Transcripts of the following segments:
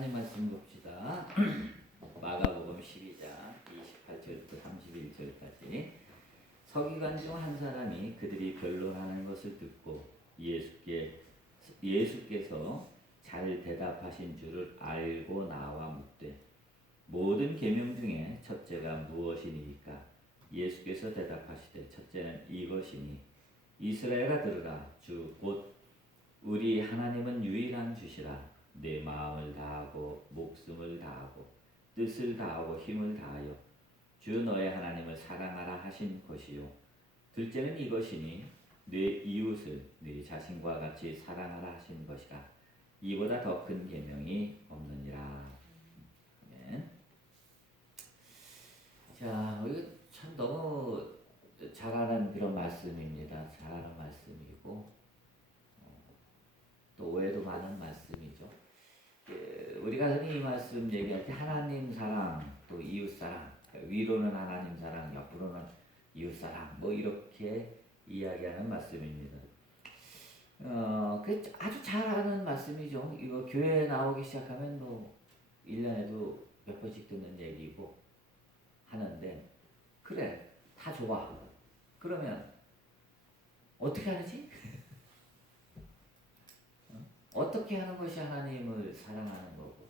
하나님 말씀 봅시다. 마가복음 12장 28절부터 31절까지. 서기관 중 한 사람이 그들이 변론하는 것을 듣고 예수께서 잘 대답하신 줄을 알고 나와 묻되 모든 계명 중에 첫째가 무엇이니까? 예수께서 대답하시되 첫째는 이것이니 이스라엘아 들으라. 주 곧 우리 하나님은 유일한 주시라. 내 마음을 다하고 목숨을 다하고 뜻을 다하고 힘을 다하여 주 너의 하나님을 사랑하라 하신 것이요. 둘째는 이것이니 내 이웃을 네 자신과 같이 사랑하라 하신 것이라. 이보다 더 큰 계명이 없느니라. 네. 자, 이거 참 너무 잘하는 그런 말씀입니다. 잘하는 말씀이고 또 오해도 많은 말씀이죠. 우리가 흔히 이 말씀 얘기할 때 하나님 사랑, 또 이웃 사랑, 위로는 하나님 사랑, 옆으로는 이웃 사랑, 뭐 이렇게 이야기하는 말씀입니다. 그 아주 잘하는 말씀이죠. 이거 교회에 나오기 시작하면 뭐 1년에도 몇 번씩 듣는 얘기고 하는데, 그래, 다 좋아. 그러면 어떻게 하지? 어떻게 하는 것이 하나님을 사랑하는 거고,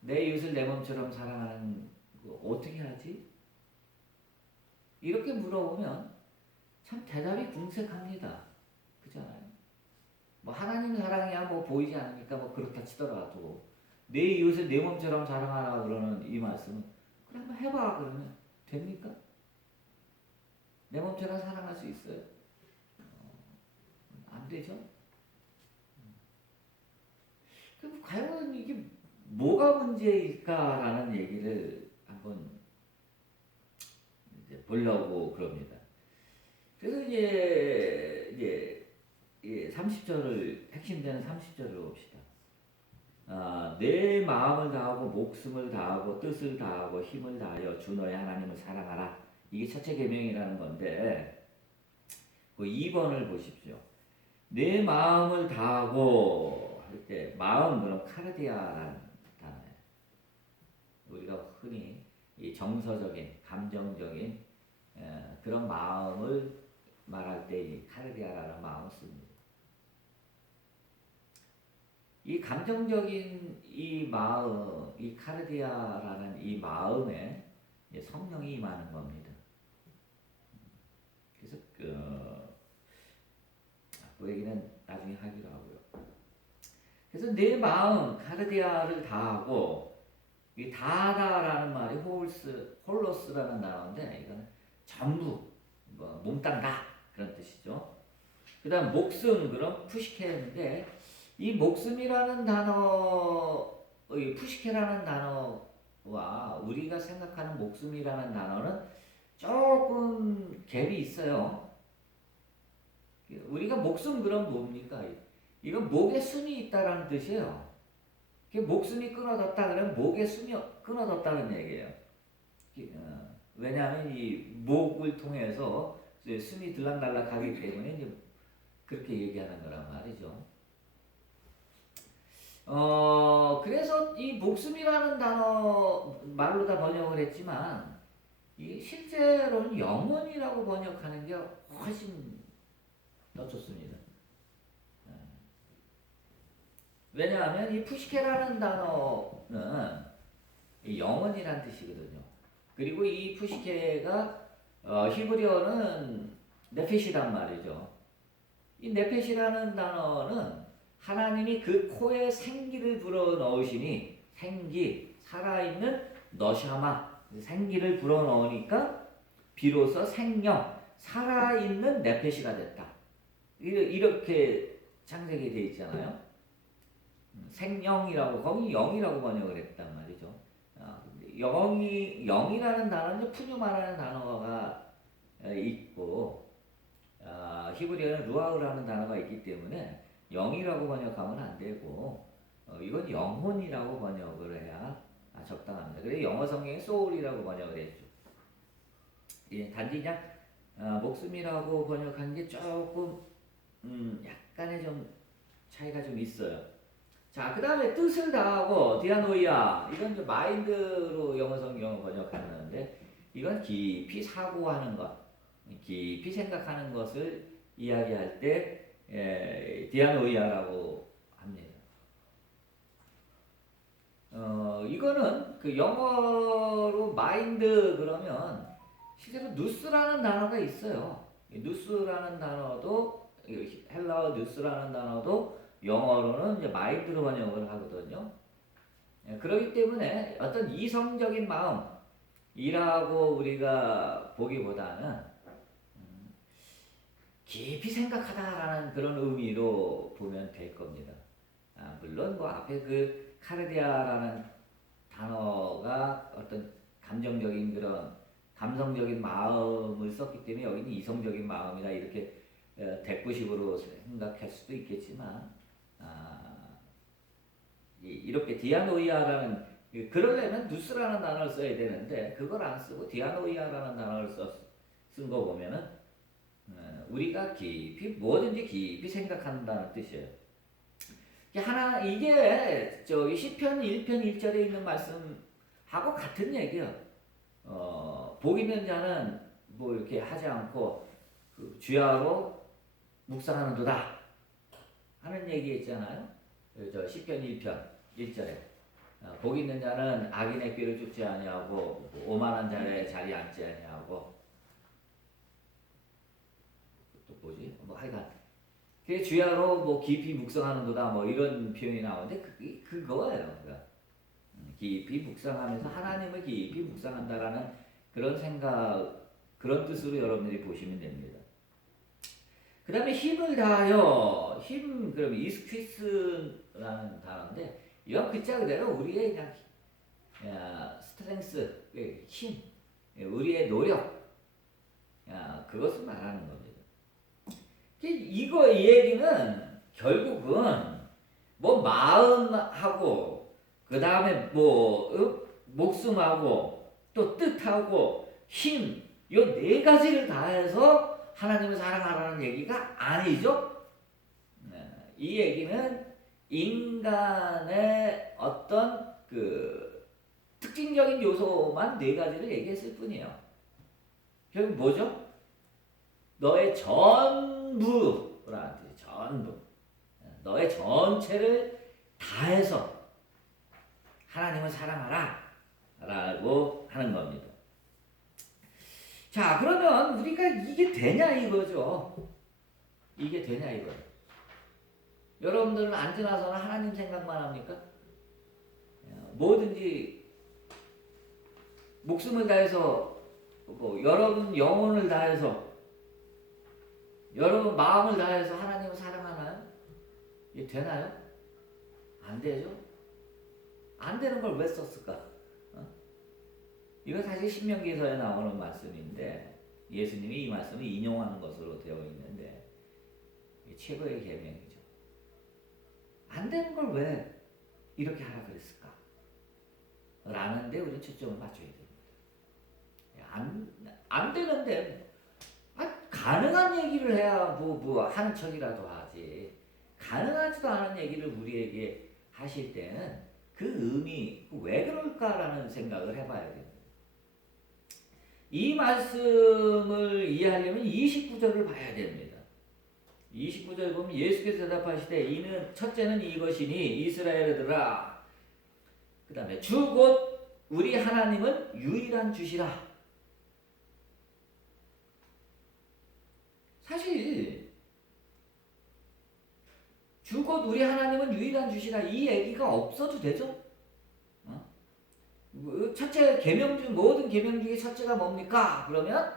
내 이웃을 내 몸처럼 사랑하는 거 어떻게 하지? 이렇게 물어보면 참 대답이 궁색합니다. 그잖아요. 뭐 하나님 사랑이야 뭐 보이지 않으니까 뭐 그렇다 치더라도 내 이웃을 내 몸처럼 사랑하라 그러는 이 말씀은 그래 한번 해봐 그러면 됩니까? 내 몸처럼 사랑할 수 있어요? 안 되죠? 그럼 과연 이게 뭐가 문제일까라는 얘기를 한번 이제 보려고 그럽니다. 그래서 이제 30절을 핵심되는 30절을 봅시다. 내 마음을 다하고 목숨을 다하고 뜻을 다하고 힘을 다하여 주 너의 하나님을 사랑하라. 이게 첫째 계명이라는 건데 그 2번을 보십시오. 내 마음을 다하고 할 때 마음 그럼 카르디아라는 단어예요. 우리가 흔히 이 정서적인 감정적인 그런 마음을 말할 때 이 카르디아라는 마음을 씁니다. 이 감정적인 이 마음, 이 카르디아라는 이 마음에 성령이 임하는 겁니다. 그래서 그 얘기는 나중에 하기로 하고요. 그래서 내 마음 카르디아를 다하고, 이 다하다라는 말이 홀로스라는 단어인데 이거는 전부 뭐 몽땅 다 그런 뜻이죠. 그다음 목숨 그럼 푸시케인데 이 목숨이라는 단어, 이 푸시케라는 단어와 우리가 생각하는 목숨이라는 단어는 조금 갭이 있어요. 우리가 목숨 그럼 뭡니까? 이건 목에 숨이 있다라는 뜻이에요. 목숨이 끊어졌다 그러면 목에 숨이 끊어졌다는 얘기예요. 왜냐하면 이 목을 통해서 숨이 들락날락하기 때문에 이제 그렇게 얘기하는 거란 말이죠. 그래서 이 목숨이라는 단어 말로 다 번역을 했지만 이 실제로는 영혼이라고 번역하는 게 훨씬 더 좋습니다. 왜냐하면 이 푸시케라는 단어는 영혼이란 뜻이거든요. 그리고 이 푸시케가 히브리어는 네페시란 말이죠. 이 네페시라는 단어는 하나님이 그 코에 생기를 불어넣으시니 생기, 살아있는 너샤마, 생기를 불어넣으니까 비로소 생명, 살아있는 네페시가 됐다. 이렇게 창세기 되어 있잖아요. 생명이라고, 거기 영이라고 번역을 했단 말이죠. 영이라는 단어는 푸뉴마라는 단어가 있고, 히브리어는 루아우라는 단어가 있기 때문에 영이라고 번역하면 안 되고, 이건 영혼이라고 번역을 해야 적당합니다. 그래서 영어 성경에 soul이라고 번역을 했죠. 단지 그냥 목숨이라고 번역한 게 조금 약간의 좀 차이가 좀 있어요. 자, 그 다음에 뜻을 다하고 디아노이아, 이건 이제 마인드로 영어 성경을 번역하는데, 이건 깊이 사고하는 것, 깊이 생각하는 것을 이야기할 때 디아노이아라고 합니다. 이거는 그 영어로 마인드 그러면 실제로 누스라는 단어가 있어요. 누스라는 단어도, 헬라어 누스라는 단어도 영어로는 이제 마인드로 번역을 하거든요. 그렇기 때문에 어떤 이성적인 마음이라고 우리가 보기보다는 깊이 생각하다라는 그런 의미로 보면 될 겁니다. 물론 뭐 앞에 그 카르디아라는 단어가 어떤 감정적인 그런 감성적인 마음을 썼기 때문에 여기는 이성적인 마음이다 이렇게 대꾸식으로 생각할 수도 있겠지만 이렇게 디아노이아라는 그러려면 누스라는 단어를 써야 되는데 그걸 안 쓰고 디아노이아라는 단어를 쓴 거 보면은 우리가 깊이 뭐든지 깊이 생각한다는 뜻이에요. 이게 저기 시편 1편 1절에 있는 말씀하고 같은 얘기예요. 복 있는 자는 뭐 이렇게 하지 않고 그 주야로 묵상하는도다 하는 얘기 있잖아요. 저 시편 1편 1절에 복 있는 자는 악인의 꾀를 쫓지 아니하고 오만한 자의 자리에 앉지 아니하고 또 뭐지? 뭐 하여간 그 주야로 뭐 깊이 묵상하는도다 뭐 이런 표현이 나오는데 그거예요. 그러니까 깊이 묵상하면서 하나님을 깊이 묵상한다라는 그런 생각, 그런 뜻으로 여러분들이 보시면 됩니다. 그 다음에 힘을 다하여, 그럼 이스퀴스라는 단어인데, 이건 글자 그대로 우리의 그냥, 스트렝스, 힘, 우리의 노력, 그것을 말하는 겁니다. 이 얘기는 결국은 뭐 마음하고, 그 다음에 뭐, 목숨하고, 또 뜻하고, 힘, 이 네 가지를 다해서 하나님을 사랑하라는 얘기가 아니죠. 이 얘기는 인간의 어떤 그 특징적인 요소만 네 가지를 얘기했을 뿐이에요. 결국 뭐죠? 너의 전부라는 뜻이에요. 전부. 너의 전체를 다해서 하나님을 사랑하라 라고 하는 겁니다. 자, 그러면 우리가 이게 되냐 이거죠. 이게 되냐 이거예요. 여러분들은 앉으나서나 하나님 생각만 합니까? 뭐든지 목숨을 다해서 뭐 여러분 영혼을 다해서 여러분 마음을 다해서 하나님을 사랑하나요? 이게 되나요? 안 되죠? 안 되는 걸 왜 썼을까? 이건 사실 신명기서에 나오는 말씀인데 예수님이 이 말씀을 인용하는 것으로 되어 있는데 최고의 계명이죠. 안 되는 걸 왜 이렇게 하라 그랬을까? 라는 데 우리는 초점을 맞춰야 됩니다. 안 되는데 가능한 얘기를 해야 뭐 하는 척이라도 하지. 가능하지도 않은 얘기를 우리에게 하실 때는 그 의미, 왜 그럴까라는 생각을 해봐야 됩니다. 이 말씀을 이해하려면 29절을 봐야 됩니다. 29절 보면 예수께서 대답하시되 이는 첫째는 이것이니 이스라엘들아 그 다음에 주 곧 우리 하나님은 유일한 주시라. 사실 주 곧 우리 하나님은 유일한 주시라 이 얘기가 없어도 되죠. 첫째 계명 중 모든 계명 중에 첫째가 뭡니까? 그러면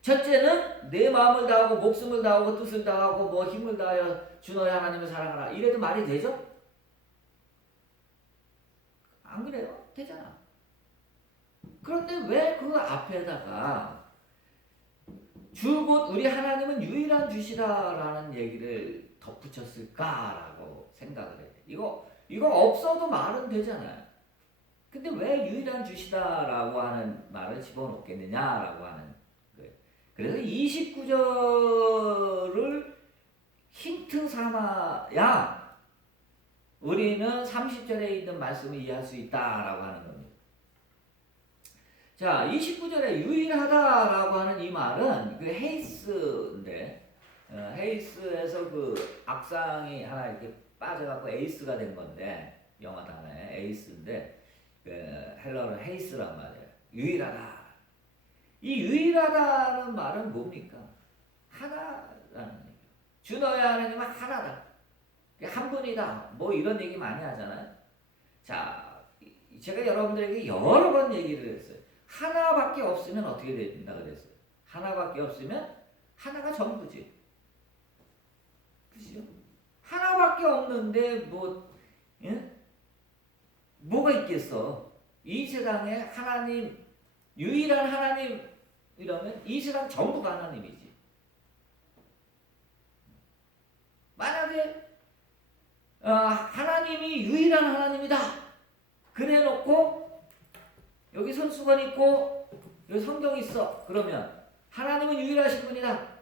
첫째는 내 마음을 다하고 목숨을 다하고 뜻을 다하고 뭐 힘을 다하여 주 너의 하나님을 사랑하라. 이래도 말이 되죠? 안 그래요? 되잖아. 그런데 왜 그 앞에다가 주 곧 우리 하나님은 유일한 주시다라는 얘기를 덧붙였을까라고 생각을 해요. 이거 없어도 말은 되잖아요. 근데 왜 유일한 주시다라고 하는 말을 집어넣겠느냐라고 하는 거예요. 그래서 29절을 힌트 삼아야 우리는 30절에 있는 말씀을 이해할 수 있다라고 하는 겁니다. 자, 29절에 유일하다라고 하는 이 말은 그 헤이스인데, 헤이스에서 그 악상이 하나 이렇게 빠져갖고 에이스가 된 건데, 영어 단어에 에이스인데, 그 헬러는 헤이스란 말이에요. 유일하다. 이 유일하다는 말은 뭡니까? 하나라는 얘기예요. 주 너의 하나님은 하나다. 한 분이다. 뭐 이런 얘기 많이 하잖아요. 자, 제가 여러분들에게 여러 번 얘기를 했어요. 하나밖에 없으면 어떻게 된다 그랬어요? 하나밖에 없으면 하나가 전부지. 그죠? 하나밖에 없는데 뭐가 있겠어? 이 세상에 하나님, 유일한 하나님이라면 이 세상 전부가 하나님이지. 만약에 하나님이 유일한 하나님이다. 그래 놓고 여기 손수건 있고 여기 성경 있어. 그러면 하나님은 유일하신 분이다.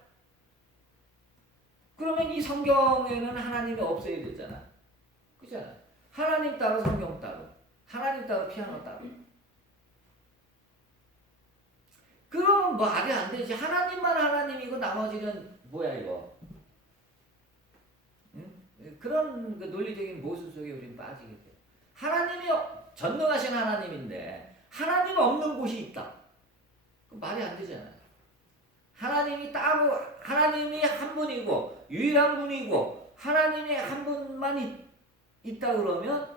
그러면 이 성경에는 하나님이 없어야 되잖아. 그잖아. 하나님 따로 성경 따로. 하나님 따로 피아노 따로. 그럼 말이 안 되지. 하나님만 하나님이고 나머지는 뭐야 이거. 그런 그 논리적인 모순 속에 우리는 빠지게 돼. 하나님이 전능하신 하나님인데 하나님 없는 곳이 있다. 그 말이 안 되잖아요. 하나님이 따로 하나님이 한 분이고 유일한 분이고 하나님이 한 분만 있다 그러면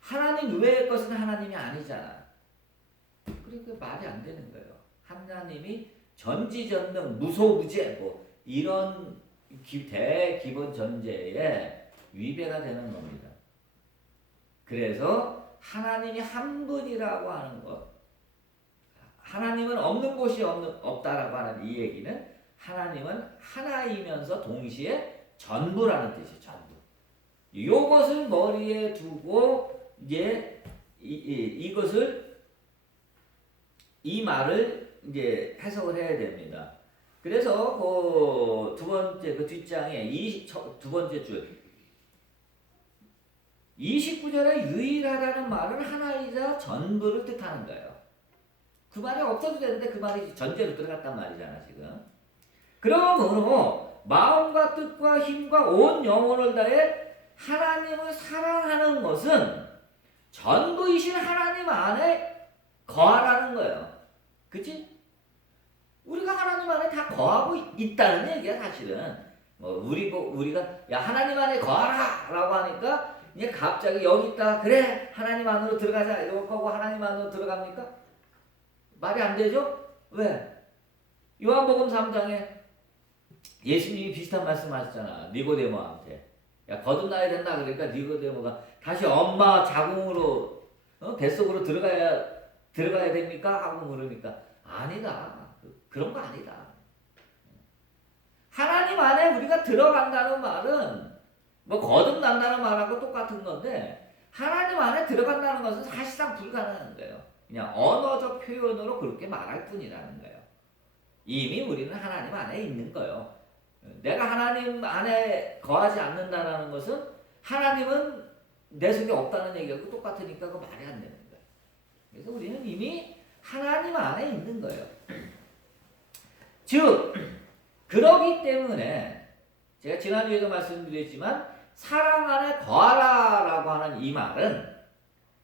하나님 외의 것은 하나님이 아니잖아. 그러니까 말이 안 되는 거예요. 하나님이 전지전능 무소부재 뭐 이런 대기본 전제에 위배가 되는 겁니다. 그래서 하나님이 한 분이라고 하는 것, 하나님은 없는 곳이 없다라고 하는 이 얘기는 하나님은 하나이면서 동시에 전부라는 뜻이에요. 전부. 이것을 머리에 두고 이제 이것을 이 말을 이제 해석을 해야 됩니다. 그래서 그 두 번째 그 뒷장에 두 번째 줄 29절에 유일하다는 말은 하나이자 전부를 뜻하는 거예요. 그 말이 없어도 되는데 그 말이 전제로 들어갔단 말이잖아 지금. 그러므로 마음과 뜻과 힘과 온 영혼을 다해 하나님을 사랑하는 것은 전부이신 하나님 안에 거하라는 거예요. 그치? 우리가 하나님 안에 다 거하고 있다는 얘기야 사실은. 우리가 야 하나님 안에 거하라라고 하니까 이제 갑자기 여기 있다 그래 하나님 안으로 들어가자 이렇게 하고 하나님 안으로 들어갑니까? 말이 안 되죠? 왜? 요한복음 3장에 예수님이 비슷한 말씀 하셨잖아. 니고데모한테. 야 거듭나야 된다 그러니까 니고데모가 다시 엄마 자궁으로 뱃속으로 들어가야 됩니까? 하고 물으니까 아니다. 그런 거 아니다. 하나님 안에 우리가 들어간다는 말은 뭐 거듭난다는 말하고 똑같은 건데 하나님 안에 들어간다는 것은 사실상 불가능한 거예요. 그냥 언어적 표현으로 그렇게 말할 뿐이라는 거예요. 이미 우리는 하나님 안에 있는 거예요. 내가 하나님 안에 거하지 않는다는 것은 하나님은 내 속에 없다는 얘기하고 똑같으니까 그 말이 안 되는 거예요. 그래서 우리는 이미 하나님 안에 있는 거예요. 즉 그러기 때문에 제가 지난주에도 말씀드렸지만 사랑 안에 거하라라고 하는 이 말은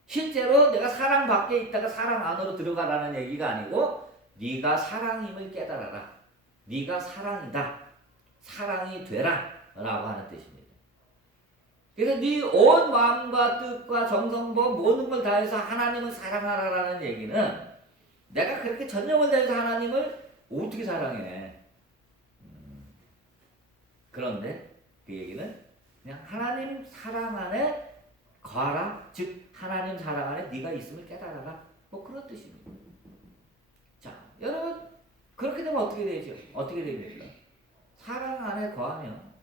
실제로 내가 사랑 밖에 있다가 사랑 안으로 들어가라는 얘기가 아니고 네가 사랑임을 깨달아라. 네가 사랑이다. 사랑이 되라 라고 하는 뜻입니다. 그래서 네 온 마음과 뜻과 정성과 모든 걸 다해서 하나님을 사랑하라라는 얘기는 내가 그렇게 전념을 다해서 하나님을 어떻게 사랑해? 그런데 그 얘기는 그냥 하나님 사랑 안에 거하라. 즉 하나님 사랑 안에 네가 있음을 깨달아라. 뭐 그런 뜻입니다. 자, 여러분 그렇게 되면 어떻게 되죠? 어떻게 됩니까? 사랑 안에 거하면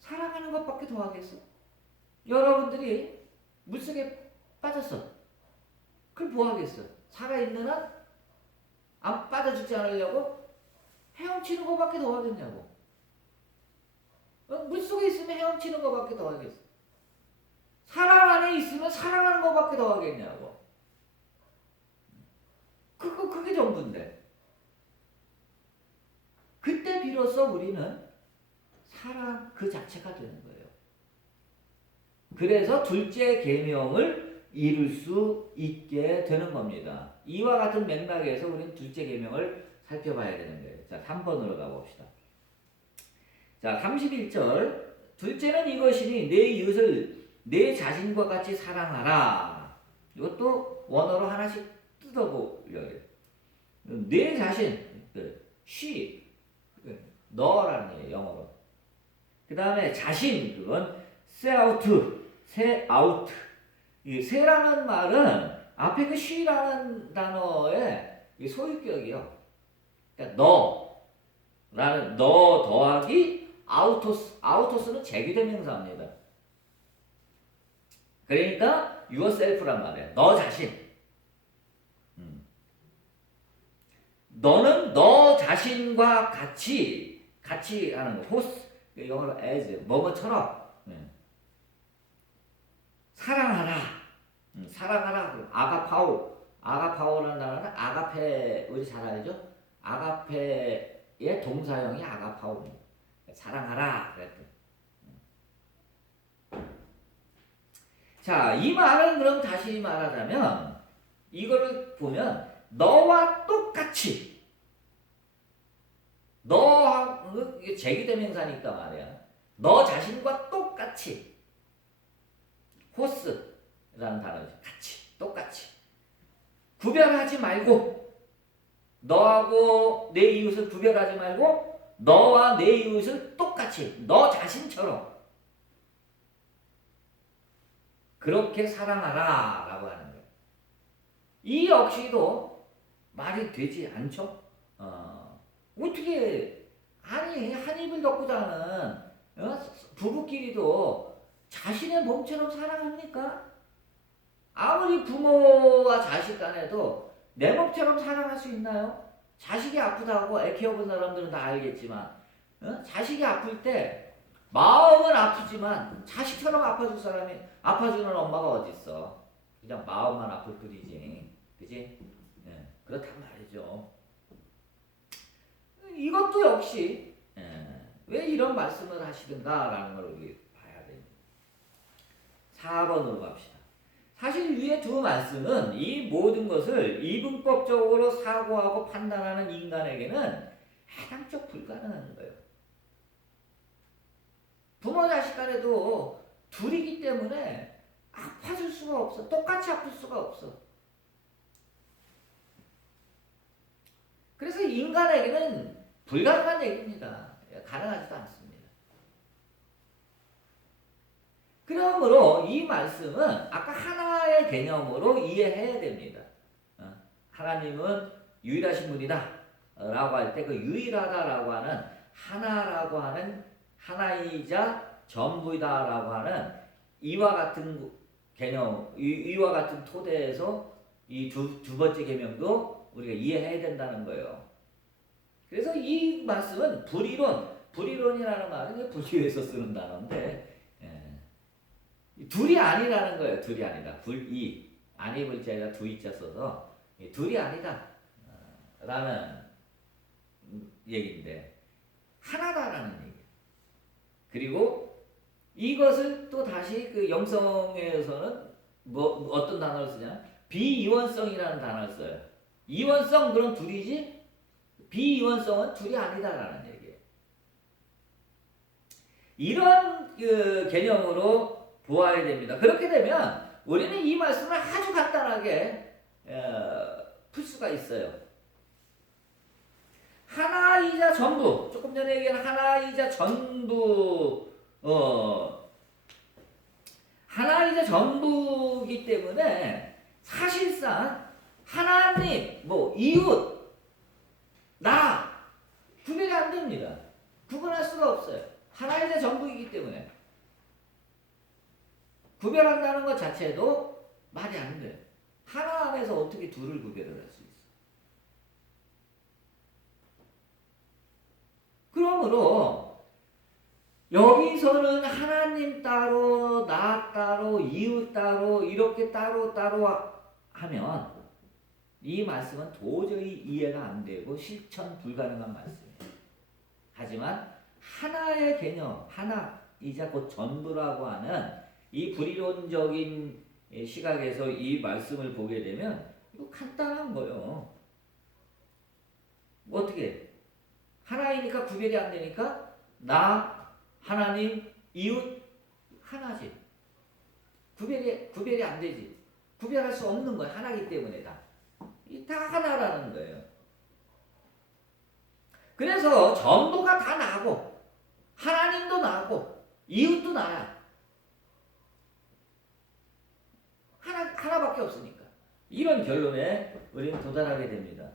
사랑하는 것밖에 더 하겠어? 여러분들이 물속에 빠졌어. 그럼 뭐 하겠어? 살아있는 한 안 빠져 죽지 않으려고 헤엄치는 것밖에 더 하겠냐고. 물속에 있으면 헤엄치는 것밖에 더 하겠어. 사랑 안에 있으면 사랑하는 것밖에 더 하겠냐고. 그게 전부인데. 그때 비로소 우리는 사랑 그 자체가 되는 거예요. 그래서 둘째 계명을 이룰 수 있게 되는 겁니다. 이와 같은 맥락에서 우리는 둘째 계명을 살펴봐야 되는 거예요. 자, 3번으로 가봅시다. 자, 31절. 둘째는 이것이니 내 이웃을 내 자신과 같이 사랑하라. 이것도 원어로 하나씩 뜯어보려고 해요. 내 자신, she, 너라는 얘기예요, 영어로. 그 다음에 자신, 그건 say out. 이 세라는 말은 앞에 그 she라는 단어의 소유격이요. 그러니까 너라는 너 더하기 아우토스는 제기대명사입니다. 그러니까 yourself란 말이에요. 너 자신. 너는 너 자신과 같이 하는 거. 호스 영어로 as 뭐뭐처럼 사랑하라. 사랑하라. 아가파오라는 단어는 아가페 우리 잘 알죠? 아가페의 동사형이 아가파오입니다. 사랑하라 그랬더니. 자, 이 말은 그럼 다시 말하자면 이거를 보면 너와 똑같이 이게 제기대명사니까 말이야. 너 자신과 똑같이 호스라는 단어죠. 같이 똑같이 구별하지 말고 너하고 내 이웃을 구별하지 말고 너와 내 이웃을 똑같이 너 자신처럼 그렇게 사랑하라 라고 하는 거예요. 이 역시도 말이 되지 않죠? 어떻게 아니 한 입을 덮고 자는 부부끼리도 자신의 몸처럼 사랑합니까? 아무리 부모와 자식 간에도 내 몸처럼 사랑할 수 있나요? 자식이 아프다고 애 키워본 사람들은 다 알겠지만 자식이 아플 때 마음은 아프지만 자식처럼 아파주는 엄마가 어딨어. 그냥 마음만 아플 뿐이지. 그지? 네, 그렇단 말이죠. 이것도 역시 왜 이런 말씀을 하시든가라는 걸 우리 봐야 됩니다. 4번으로 갑시다. 사실 위에 두 말씀은 이 모든 것을 이분법적으로 사고하고 판단하는 인간에게는 해당적 불가능한 거예요. 부모 자식 간에도 둘이기 때문에 아파질 수가 없어. 똑같이 아플 수가 없어. 그래서 인간에게는 불가능한 얘기입니다. 가능하지도 않습니다. 그러므로 이 말씀은 아까 하나의 개념으로 이해해야 됩니다. 하나님은 유일하신 분이다 라고 할 때 그 유일하다라고 하는 하나라고 하는 하나이자 전부이다 라고 하는 이와 같은 개념, 이와 같은 토대에서 이 두 번째 개념도 우리가 이해해야 된다는 거예요. 그래서 이 말씀은 불이론이라는 말은 불교에서 쓰는 단어인데 둘이 아니라는 거예요. 둘이 아니다. 불이 아니 불자에다 두이자 써서 둘이 아니다 라는 얘기인데 하나다라는 얘기. 그리고 이것을 또 다시 그 영성에서는 뭐 어떤 단어를 쓰냐? 비이원성이라는 단어를 써요. 이원성 그럼 둘이지? 비이원성은 둘이 아니다라는 얘기예요. 이런 그 개념으로 보아야 됩니다. 그렇게 되면 우리는 이 말씀을 아주 간단하게 풀 수가 있어요. 하나이자 전부, 조금 전에 얘기한 하나이자 전부, 하나이자 전부이기 때문에 사실상 하나님, 이웃, 나 구별이 안 됩니다. 구분할 수가 없어요. 하나이자 전부이기 때문에 구별한다는 것 자체도 말이 안 돼요. 하나 안에서 어떻게 둘을 구별을 할 수 있어요? 그러므로 여기서는 하나님 따로, 나 따로, 이웃 따로 이렇게 따로 하면 이 말씀은 도저히 이해가 안 되고 실천 불가능한 말씀이에요. 하지만 하나의 개념, 하나이자 곧 전부라고 하는 이 불이론적인 시각에서 이 말씀을 보게 되면 이거 간단한 거예요. 어떻게? 하나이니까 구별이 안 되니까 나, 하나님, 이웃 하나지. 구별이 안 되지. 구별할 수 없는 건 하나이기 때문에 다 하나라는 거예요. 그래서 전부가 다 나고 하나님도 나고 이웃도 나야. 하나밖에 없으니까. 이런 결론에 우리는 도달하게 됩니다.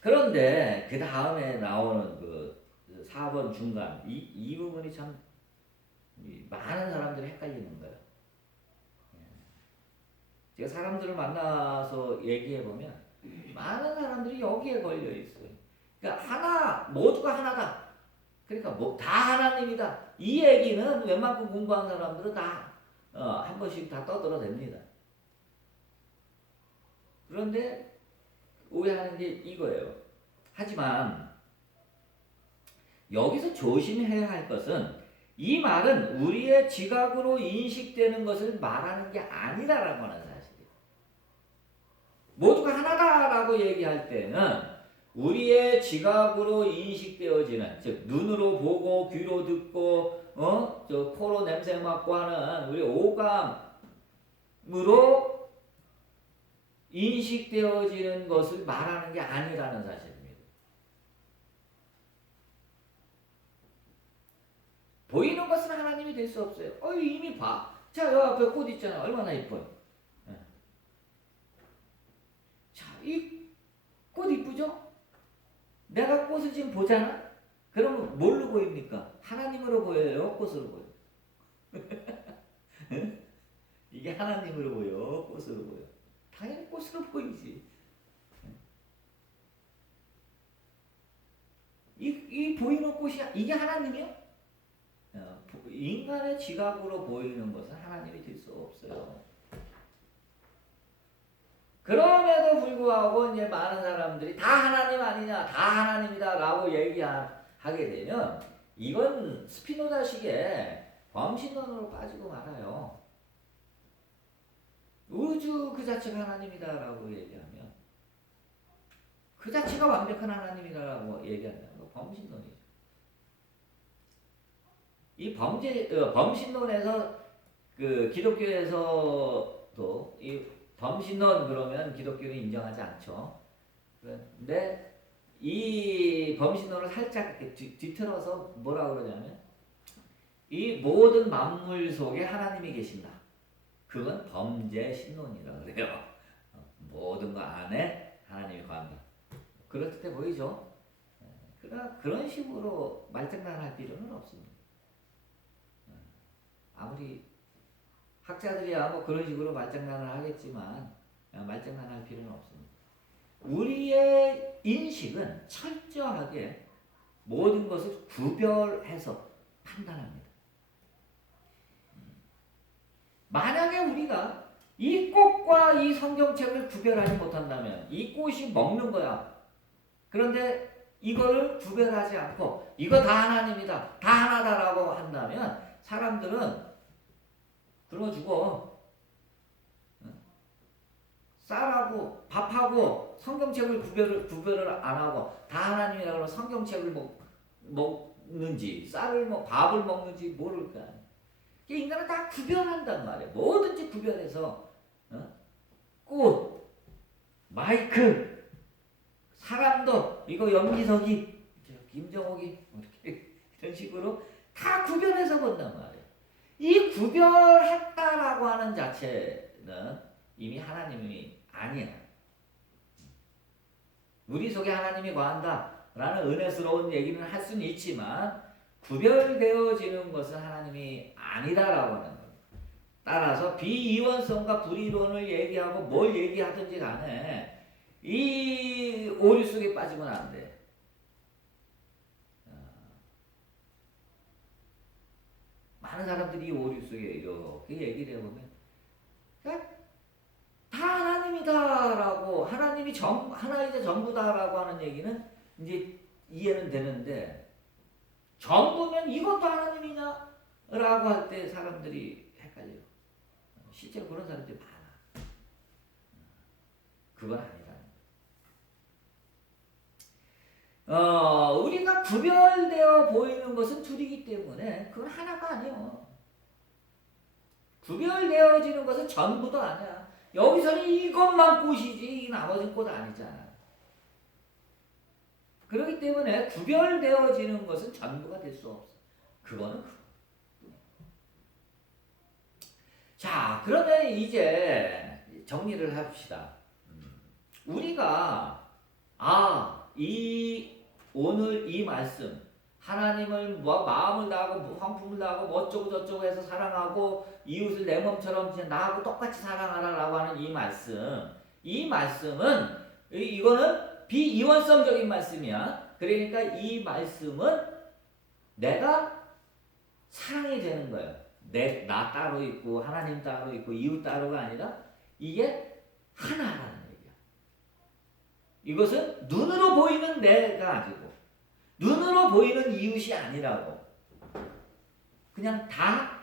그런데 그 다음에 나오는 그 4번 중간 이 부분이 참 많은 사람들이 헷갈리는 거예요. 제가 사람들을 만나서 얘기해 보면 많은 사람들이 여기에 걸려 있어요. 그러니까 모두가 하나다. 그러니까 뭐 다 하나님이다. 이 얘기는 웬만큼 공부한 사람들은 다 한 번씩 다 떠들어댑니다. 그런데 오해하는 게 이거예요. 하지만 여기서 조심해야 할 것은 이 말은 우리의 지각으로 인식되는 것을 말하는 게 아니다라고 하는 사실이에요. 모두가 하나다라고 얘기할 때는 우리의 지각으로 인식되어지는, 즉 눈으로 보고 귀로 듣고 코로 냄새 맡고 하는 우리 오감으로 인식되어지는 것을 말하는 게 아니라는 사실입니다. 보이는 것은 하나님이 될 수 없어요. 이미 봐. 자, 여 앞에 꽃 있잖아. 얼마나 이뻐요. 자, 이 꽃 이쁘죠? 내가 꽃을 지금 보잖아? 그러면 뭘로 보입니까? 하나님으로 보여요? 꽃으로 보여요? 이게 하나님으로 보여? 꽃으로 보여? 당연히 꽃으로 보이지. 이 보이는 꽃이 이게 하나님이요? 인간의 지각으로 보이는 것은 하나님이 될 수 없어요. 그럼에도 불구하고 이제 많은 사람들이 다 하나님 아니냐, 다 하나님이다라고 얘기하게 되면 이건 스피노자식의 범신론으로 빠지고 말아요. 우주 그 자체가 하나님이다라고 얘기하면 그 자체가 완벽한 하나님이다라고 얘기하면 범신론이죠. 이 범신론에서 그 기독교에서도 이 범신론 그러면 기독교는 인정하지 않죠. 그런데 이 범신론을 살짝 뒤틀어서 뭐라고 그러냐면 이 모든 만물 속에 하나님이 계신다. 그건 범죄신론이라고 그래요. 모든 것 안에 하나님이 거한다. 그렇듯해 보이죠? 그러나 그런 식으로 말장난할 필요는 없습니다. 아무리 학자들이야 뭐 그런 식으로 말장난을 하겠지만 말장난할 필요는 없습니다. 우리의 인식은 철저하게 모든 것을 구별해서 판단합니다. 만약에 우리가 이 꽃과 이 성경책을 구별하지 못한다면 이 꽃이 먹는 거야. 그런데 이거를 구별하지 않고 이거 다 하나님이다, 다 하나다라고 한다면 사람들은 굶어 죽어. 쌀하고 밥하고 성경책을 구별을 안 하고 다 하나님이라고 하면 성경책을 먹는지 쌀을 밥을 먹는지 모를 거 아니야. 인간은 다 구별한단 말이야. 뭐든지 구별해서 꽃, 마이크, 사람도 이거 염기석이, 김정옥이 이렇게 이런 식으로 다 구별해서 본단 말이야. 이 구별했다라고 하는 자체는 이미 하나님이 아니야. 우리 속에 하나님이 거한다라는 은혜스러운 얘기는 할 수는 있지만 구별되어지는 것은 하나님이 아니다라고 하는 거예요. 따라서 비이원성과 불이론을 얘기하고 뭘 얘기하든지 간에 이 오류 속에 빠지면 안 돼. 많은 사람들이 이 오류 속에 이렇게 얘기를 해보면 그러니까 다 하나님이다라고 하나님이 하나이자 전부다라고 하는 얘기는 이제 이해는 되는데 전부면 이것도 하나님이냐라고 할 때 사람들이 헷갈려요. 실제로 그런 사람들이 많아. 그건 아니다. 우리가 구별되어 보이는 것은 둘이기 때문에 그건 하나가 아니요. 구별되어지는 것은 전부도 아니야. 여기서는 이것만 꽃이지 나머지는 꽃 아니잖아. 그렇기 때문에 구별되어지는 것은 전부가 될 수 없어. 그거는 그거. 자, 그러면 이제 정리를 합시다. 우리가 오늘 이 말씀 하나님을 마음을 다하고 황품을 다하고 뭐 어쩌고 저쩌고 해서 사랑하고 이웃을 내 몸처럼 나하고 똑같이 사랑하라라고 하는 이 말씀은 이거는 비이원성적인 말씀이야. 그러니까 이 말씀은 내가 사랑이 되는 거예요. 나 따로 있고 하나님 따로 있고 이웃 따로가 아니라 이게 하나라는 얘기야. 이것은 눈으로 보이는 내가 아니고 눈으로 보이는 이웃이 아니라고. 그냥 다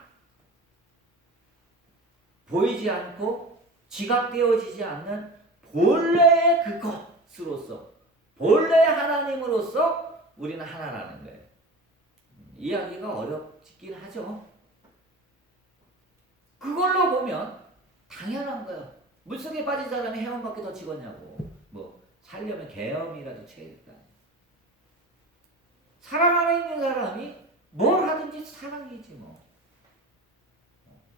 보이지 않고 지각되어지지 않는 본래의 그것으로서 본래 하나님으로서 우리는 하나라는 거예요. 이야기가 어렵긴 하죠. 그걸로 보면 당연한 거예요. 물속에 빠진 사람이 헤엄밖에 더 치겠냐고. 뭐 살려면 계엄이라도 쳐야 될까. 사랑 안에 있는 사람이 뭘 하든지 사랑이지 뭐.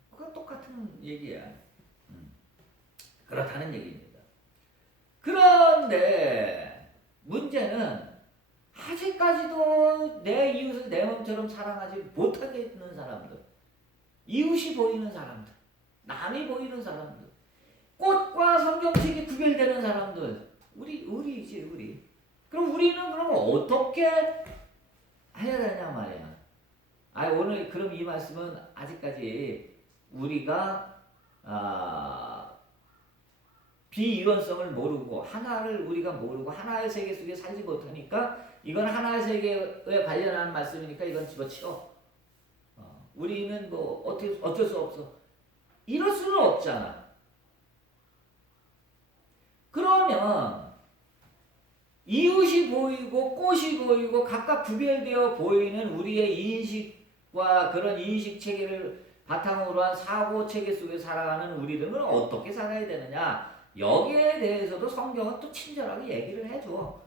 그건 똑같은 얘기야. 그렇다는 얘기입니다. 그런데 문제는 아직까지도 내 이웃을 내 몸처럼 사랑하지 못하게 있는 사람들, 이웃이 보이는 사람들, 남이 보이는 사람들, 꽃과 성경책이 구별되는 사람들, 우리지 우리. 그럼 우리는 그럼 어떻게 해야 되냐 말이야. 오늘 그럼 이 말씀은 아직까지 우리가 비이원성을 모르고 하나를 우리가 모르고 하나의 세계 속에 살지 못하니까 이건 하나의 세계에 관련한 말씀이니까 이건 집어치워. 우리는 뭐 어쩔 수 없어. 이럴 수는 없잖아. 그러면 이웃이 보이고 꽃이 보이고 각각 구별되어 보이는 우리의 인식과 그런 인식 체계를 바탕으로 한 사고 체계 속에 살아가는 우리들은 어떻게 살아야 되느냐? 여기에 대해서도 성경은 또 친절하게 얘기를 해줘.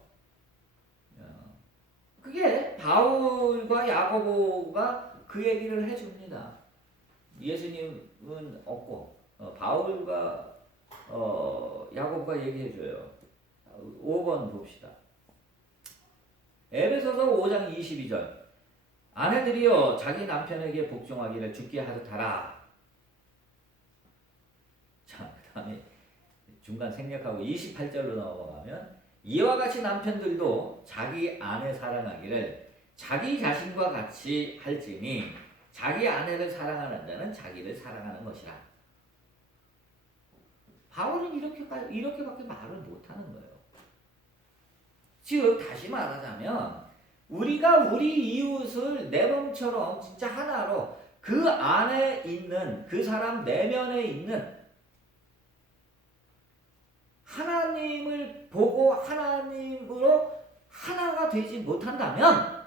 그게 바울과 야고보가 그 얘기를 해줍니다. 예수님은 없고 바울과 야고보가 얘기해줘요. 5번 봅시다. 에베소서 5장 22절. 아내들이여 자기 남편에게 복종하기를 주께 하듯 하라. 자, 그 다음에 중간 생략하고 28절로 넘어가면 이와 같이 남편들도 자기 아내 사랑하기를 자기 자신과 같이 할지니 자기 아내를 사랑하는 자는 자기를 사랑하는 것이라. 바울은 이렇게밖에 말을 못하는 거예요. 즉 다시 말하자면 우리가 우리 이웃을 내 몸처럼 진짜 하나로 그 안에 있는 그 사람 내면에 있는 하나님을 보고 하나님으로 하나가 되지 못한다면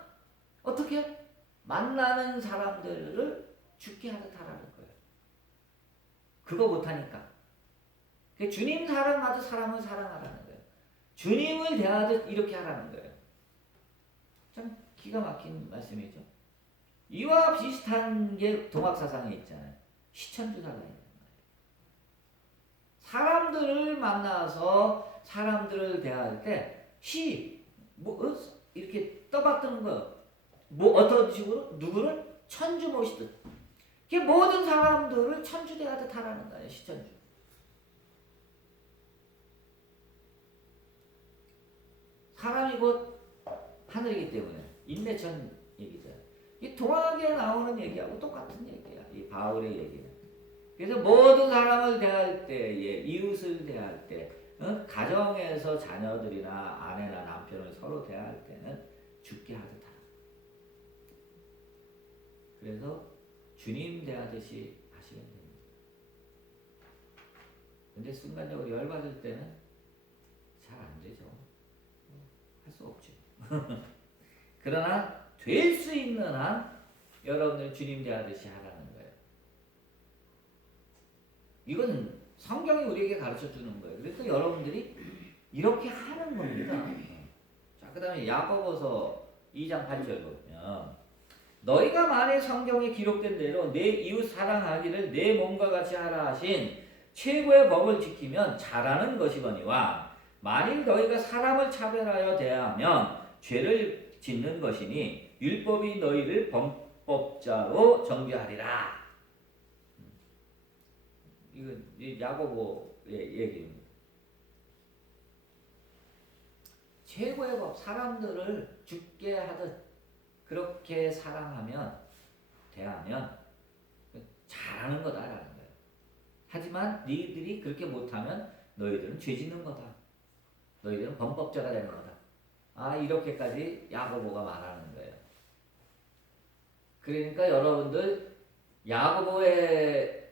어떻게? 만나는 사람들을 죽게 하듯 하라는 거예요. 그거 못하니까. 주님 사랑하듯 사람을 사랑하라는 거예요. 주님을 대하듯 이렇게 하라는 거예요. 참 기가 막힌 말씀이죠. 이와 비슷한 게 동학사상에 있잖아요. 시천주사가 있는 거예요. 사람들을 만나서 사람들을 대할 때 이렇게 떠받드는 거예요. 어떤 식으로? 누구를? 천주 모시듯. 모든 사람들을 천주 대하듯 하라는 거예요. 시천주. 사람이 곧 하늘이기 때문에 인내천 얘기죠. 이 동학에 나오는 얘기하고 똑같은 얘기야. 이 바울의 얘기는. 그래서 모든 사람을 대할 때에 이웃을 대할 때 가정에서 자녀들이나 아내나 남편을 서로 대할 때는 죽게 하듯 하라. 그래서 주님 대하듯이 하시면 됩니다. 근데 순간적으로 열받을 때는 잘 안 되죠. 할 수 없죠. 그러나 될 수 있는 한 여러분들 주님 대하듯이 하라는 거예요. 이건 성경이 우리에게 가르쳐 주는 거예요. 그래서 여러분들이 이렇게 하는 겁니다. 자, 그 다음에 야고보서 2장 8절 보면 너희가 만일 성경에 기록된 대로 내 이웃 사랑하기를 내 몸과 같이 하라 하신 최고의 법을 지키면 잘하는 것이거니와 만일 너희가 사람을 차별하여 대하면 죄를 짓는 것이니 율법이 너희를 범법자로 정죄하리라. 이건 야고보의 얘기입니다. 최고의 법, 사람들을 죽게 하듯 그렇게 사랑하면 대하면 잘하는 거다라는 거예요. 하지만 너희들이 그렇게 못하면 너희들은 죄 짓는 거다. 너희들은 범법자가 되는 거다. 이렇게까지 야고보가 말하는 거예요. 그러니까 여러분들 야고보의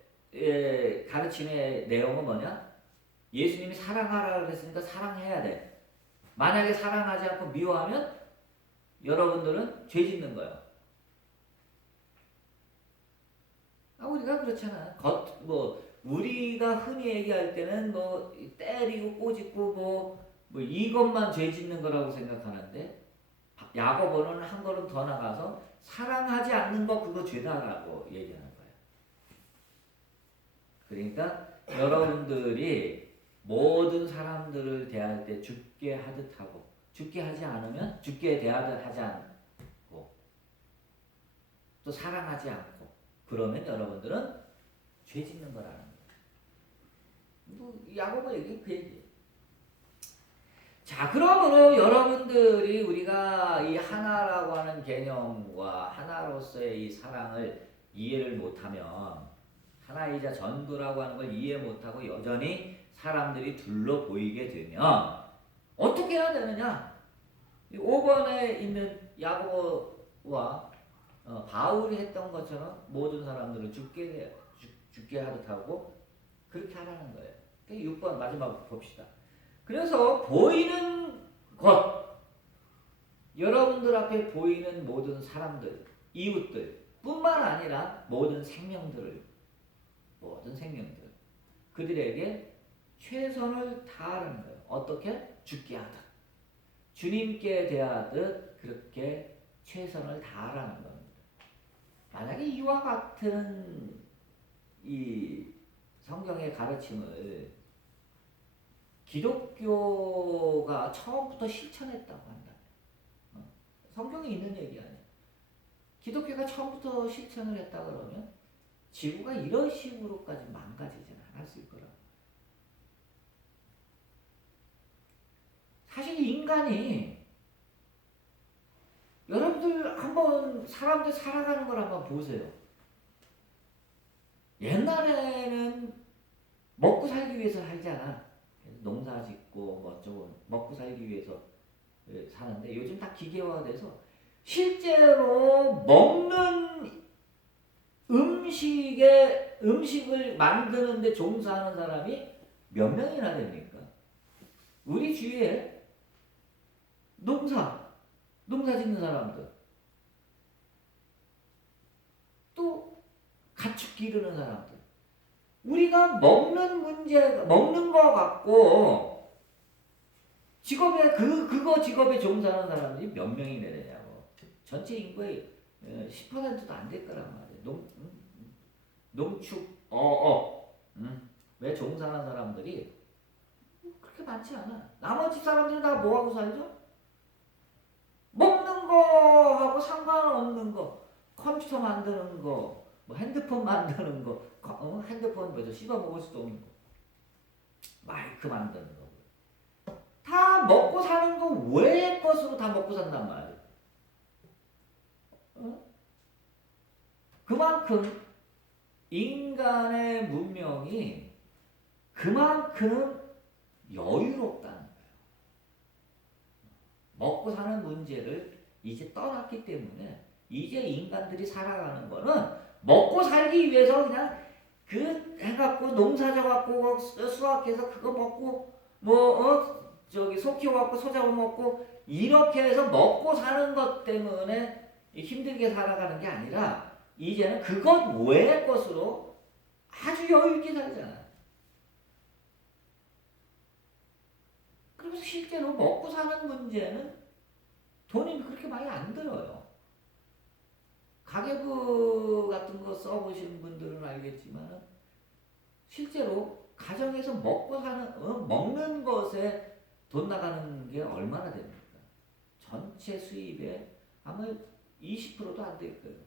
가르침의 내용은 뭐냐? 예수님이 사랑하라고 했으니까 사랑해야 돼. 만약에 사랑하지 않고 미워하면 여러분들은 죄 짓는 거예요. 우리가 그렇잖아. 우리가 흔히 얘기할 때는 때리고 꼬집고 이것만 죄 짓는 거라고 생각하는데 야고보는 한 걸음 더 나가서 사랑하지 않는 거 그거 죄다라고 얘기하는 거예요. 그러니까 여러분들이 모든 사람들을 대할 때 죽게 하듯 하고 죽게 하지 않으면 죽게 대하듯 하지 않고 또 사랑하지 않고 그러면 여러분들은 죄 짓는 거라는 거예요. 야고보 얘기 그 얘기예요. 자, 그러므로 여러분들이 우리가 이 하나라고 하는 개념과 하나로서의 이 사랑을 이해를 못하면 하나이자 전부라고 하는 걸 이해 못하고 여전히 사람들이 둘러 보이게 되면 어떻게 해야 되느냐? 5번에 있는 야고보와 바울이 했던 것처럼 모든 사람들을 죽게 하듯 하고 그렇게 하라는 거예요. 6번 마지막 봅시다. 그래서 보이는 것, 여러분들 앞에 보이는 모든 사람들, 이웃들 뿐만 아니라 모든 생명들 그들에게 최선을 다하는 거예요. 어떻게? 죽게 하듯. 주님께 대하듯 그렇게 최선을 다하라는 겁니다. 만약에 이와 같은 이 성경의 가르침을 기독교가 처음부터 실천했다고 한다면 성경에 있는 얘기 아니에요. 기독교가 처음부터 실천을 했다 그러면 지구가 이런 식으로까지 망가지지는 않았을 거라고. 사실 인간이 여러분들 한번 사람들 살아가는 걸 한번 보세요. 옛날에는 먹고 살기 위해서 살잖아. 농사 짓고 어쩌고 먹고 살기 위해서 사는데 요즘 다 기계화돼서 실제로 먹는 음식을 만드는데 종사하는 사람이 몇 명이나 됩니까? 우리 주위에 농사 짓는 사람들 또 가축 기르는 사람들 우리가 먹는 거 갖고 직업에 직업에 종사하는 사람들이 몇 명이나 되냐고. 전체 인구의 10%도 안 될 거란 말이에요. 농축 왜 종사하는 사람들이 그렇게 많지 않아. 나머지 사람들은 다 뭐하고 살죠? 먹는 거하고 상관없는 거, 컴퓨터 만드는 거, 핸드폰 만드는 거, 핸드폰 씹어 먹을 수도 없는 거, 마이크 만드는 거, 다 먹고 사는 거 외의 것으로 다 먹고 산단 말이야. 그만큼 인간의 문명이 그만큼 여유롭다는 거예요. 먹고 사는 문제를 이제 떠났기 때문에 이제 인간들이 살아가는 거는 먹고 살기 위해서 그냥 그 해갖고 농사 져갖고 수확해서 그거 먹고 소 키워갖고 소 잡아먹고 이렇게 해서 먹고 사는 것 때문에 힘들게 살아가는 게 아니라 이제는 그것 외의 것으로 아주 여유있게 살잖아요. 그래서 실제로 먹고 사는 문제는 돈이 그렇게 많이 안 들어요. 가계부 같은 거 써보시는 분들은 알겠지만 실제로 가정에서 먹고 사는 먹는 것에 돈 나가는 게 얼마나 됩니까? 전체 수입의 아마 20%도 안 될 거예요.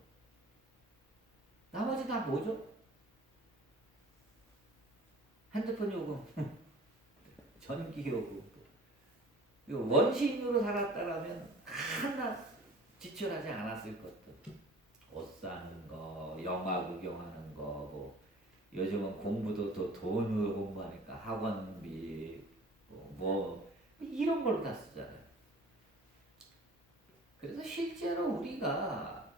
나머지 다 뭐죠? 핸드폰 요금, 전기 요금. 원시인으로 살았다라면 하나 지출하지 않았을 것도. 옷 사는 거, 영화 구경하는 거, 뭐 요즘은 공부도 또 돈으로 공부하니까 학원비, 뭐 이런 걸 다 쓰잖아요. 그래서 실제로 우리가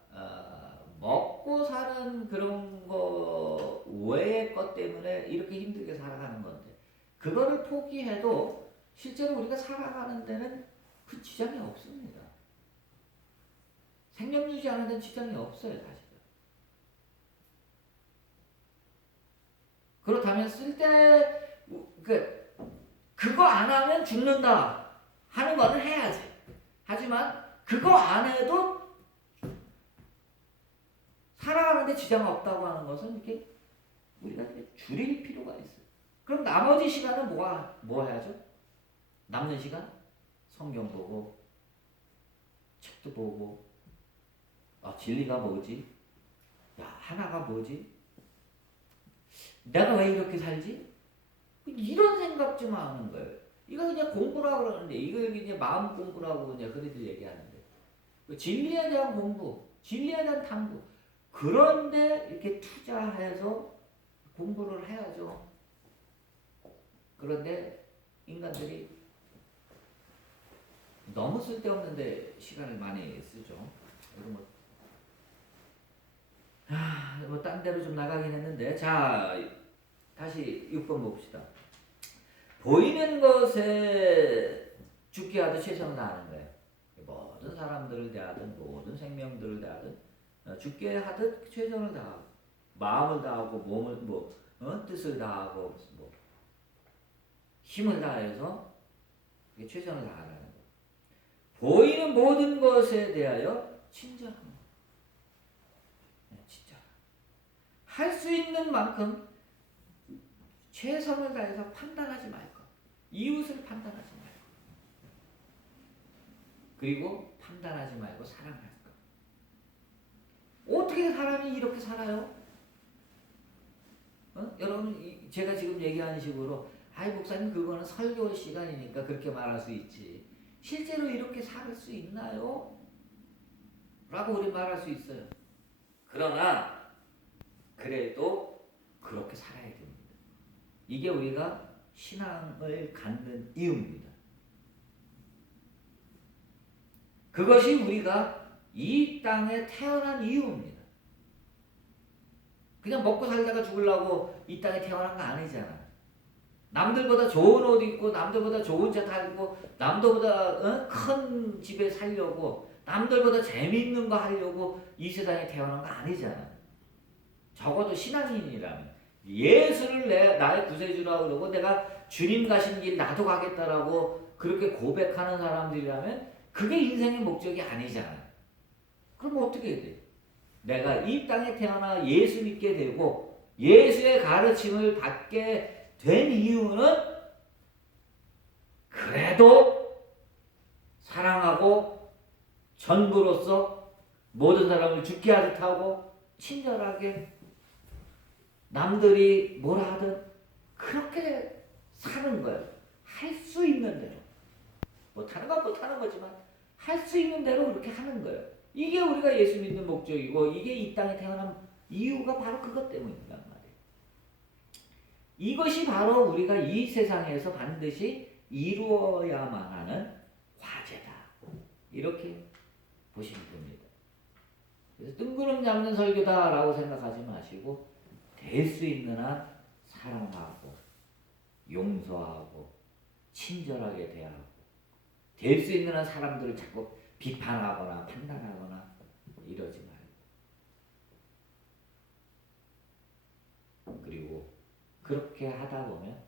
먹고 사는 그런 거 외의 것 때문에 이렇게 힘들게 살아가는 건데 그거를 포기해도 실제로 우리가 살아가는 데는 그 지장이 없습니다. 생명 유지하는 데는 지장이 없어요, 사실은. 그렇다면 그거 안 하면 죽는다 하는 거는 해야지. 하지만 그거 안 해도 살아가는데 지장 없다고 하는 것은 이렇게 우리가 줄일 필요가 있어요. 그럼 나머지 시간은 뭐 해야죠? 남는 시간? 성경 보고, 책도 보고, 진리가 뭐지? 하나가 뭐지? 내가 왜 이렇게 살지? 이런 생각 좀 하는 거예요. 이거 그냥 공부라고 그러는데, 이거 이제 마음 공부라고 그냥 그래도 얘기하는데, 진리에 대한 공부, 진리에 대한 탐구, 그런데 이렇게 투자해서 공부를 해야죠. 그런데 인간들이 너무 쓸데없는데 시간을 많이 쓰죠. 딴 데로 좀 나가긴 했는데, 자, 다시 6번 봅시다. 보이는 것에 죽게 하듯 최선을 다하는 거예요. 모든 사람들을 대하든 모든 생명들을 대하든 죽게 하듯 최선을 다하고 마음을 다하고 몸을 뜻을 다하고 힘을 다해서 최선을 다하는 거예요. 보이는 모든 것에 대하여 친절함. 할 수 있는 만큼 최선을 다해서 판단하지 말고 이웃을 판단하지 말고 그리고 판단하지 말고 사랑할 것. 어떻게 사람이 이렇게 살아요? 여러분 제가 지금 얘기하는 식으로 목사님 그거는 설교 시간이니까 그렇게 말할 수 있지 실제로 이렇게 살 수 있나요? 라고 우리 말할 수 있어요. 그러나 그래도 그렇게 살아야 됩니다. 이게 우리가 신앙을 갖는 이유입니다. 그것이 우리가 이 땅에 태어난 이유입니다. 그냥 먹고 살다가 죽으려고 이 땅에 태어난 거 아니잖아. 남들보다 좋은 옷 입고 남들보다 좋은 차 타고 남들보다 큰 집에 살려고 남들보다 재미있는 거 하려고 이 세상에 태어난 거 아니잖아. 적어도 신앙인이라면 예수를 나의 구세주라고 그러고 내가 주님 가신 길 나도 가겠다라고 그렇게 고백하는 사람들이라면 그게 인생의 목적이 아니잖아. 그럼 어떻게 해야 돼? 내가 이 땅에 태어나 예수 믿게 되고 예수의 가르침을 받게 된 이유는 그래도 사랑하고 전부로서 모든 사람을 죽게 하듯 하고 친절하게 남들이 뭐라 하든 그렇게 사는 거예요. 할 수 있는 대로. 못하는 건 못하는 거지만 할 수 있는 대로 그렇게 하는 거예요. 이게 우리가 예수 믿는 목적이고 이게 이 땅에 태어난 이유가 바로 그것 때문이란 말이에요. 이것이 바로 우리가 이 세상에서 반드시 이루어야만 하는 과제다. 이렇게 보시면 됩니다. 그래서 뜬구름 잡는 설교다라고 생각하지 마시고 될 수 있는 한 사랑하고 용서하고 친절하게 대하고 될 수 있는 한 사람들을 자꾸 비판하거나 판단하거나 이러지 말고 그리고 그렇게 하다 보면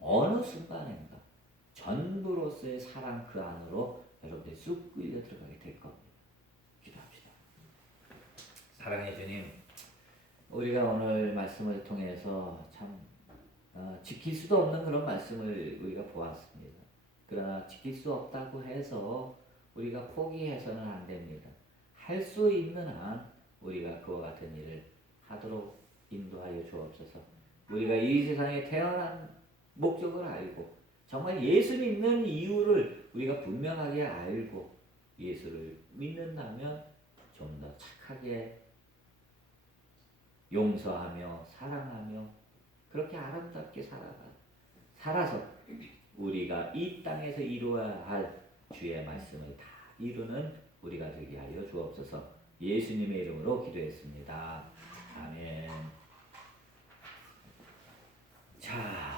어느 순간인가 전부로서의 사랑 그 안으로 여러분들이 쑥 끌려 들어가게 될 겁니다. 기도합시다. 사랑의 주님, 우리가 오늘 말씀을 통해서 참 지킬 수도 없는 그런 말씀을 우리가 보았습니다. 그러나 지킬 수 없다고 해서 우리가 포기해서는 안 됩니다. 할 수 있는 한 우리가 그와 같은 일을 하도록 인도하여 주옵소서. 우리가 이 세상에 태어난 목적을 알고 정말 예수 믿는 이유를 우리가 분명하게 알고 예수를 믿는다면 좀 더 착하게 용서하며 사랑하며 그렇게 아름답게 살아서 우리가 이 땅에서 이루어야 할 주의 말씀을 다 이루는 우리가 되게 하여 주옵소서. 예수님의 이름으로 기도했습니다. 아멘. 자.